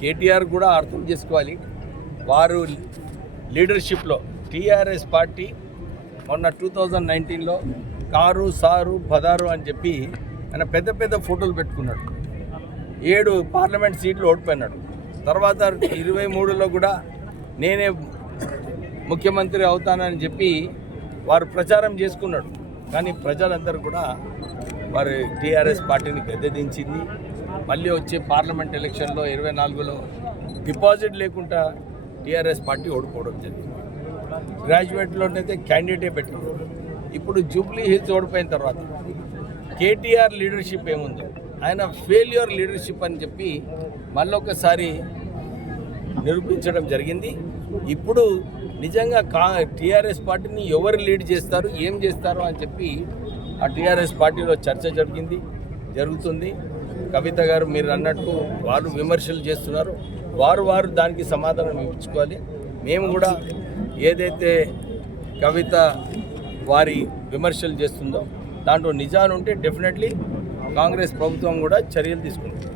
కేటీఆర్ కూడా అర్థం చేసుకోవాలి. వారు లీడర్షిప్లో టీఆర్ఎస్ పార్టీ మొన్న టూ థౌజండ్ నైన్టీన్లో కారు సారు పదారు అని చెప్పి ఆయన పెద్ద పెద్ద ఫోటోలు పెట్టుకున్నాడు. ఏడు పార్లమెంట్ సీట్లు ఓడిపోయినాడు. తర్వాత ఇరవై మూడులో కూడా నేనే ముఖ్యమంత్రి అవుతానని చెప్పి వారు ప్రచారం చేసుకున్నాడు. కానీ ప్రజలందరూ కూడా వారి టీఆర్ఎస్ పార్టీని గద్దెదించింది. మళ్ళీ వచ్చే పార్లమెంట్ ఎలక్షన్లో ఇరవై నాలుగులో డిపాజిట్ లేకుండా టీఆర్ఎస్ పార్టీ ఓడిపోవడం జరిగింది. గ్రాడ్యుయేట్లోనైతే క్యాండిడేటే పెట్టారు ఇప్పుడు జూబ్లీ హిల్స్ ఓడిపోయిన తర్వాత కేటీఆర్ లీడర్షిప్ ఏముందో ఆయన ఫెయిల్యూర్ లీడర్షిప్ అని చెప్పి మళ్ళొకసారి నిరూపించడం జరిగింది. ఇప్పుడు నిజంగా కా టీఆర్ఎస్ పార్టీని ఎవరు లీడ్ చేస్తారు ఏం చేస్తారు అని చెప్పి ఆ టీఆర్ఎస్ పార్టీలో చర్చ జరిగింది జరుగుతుంది. కవిత గారు మీరు అన్నట్టు వారు విమర్శలు చేస్తున్నారు. వారు వారు దానికి సమాధానం ఇచ్చుకోవాలి. మేము కూడా ఏదైతే కవిత వారి విమర్శలు చేస్తుందో దాంట్లో నిజాలు ఉంటే డెఫినెట్లీ కాంగ్రెస్ ప్రభుత్వం కూడా చర్యలు తీసుకుంటుంది.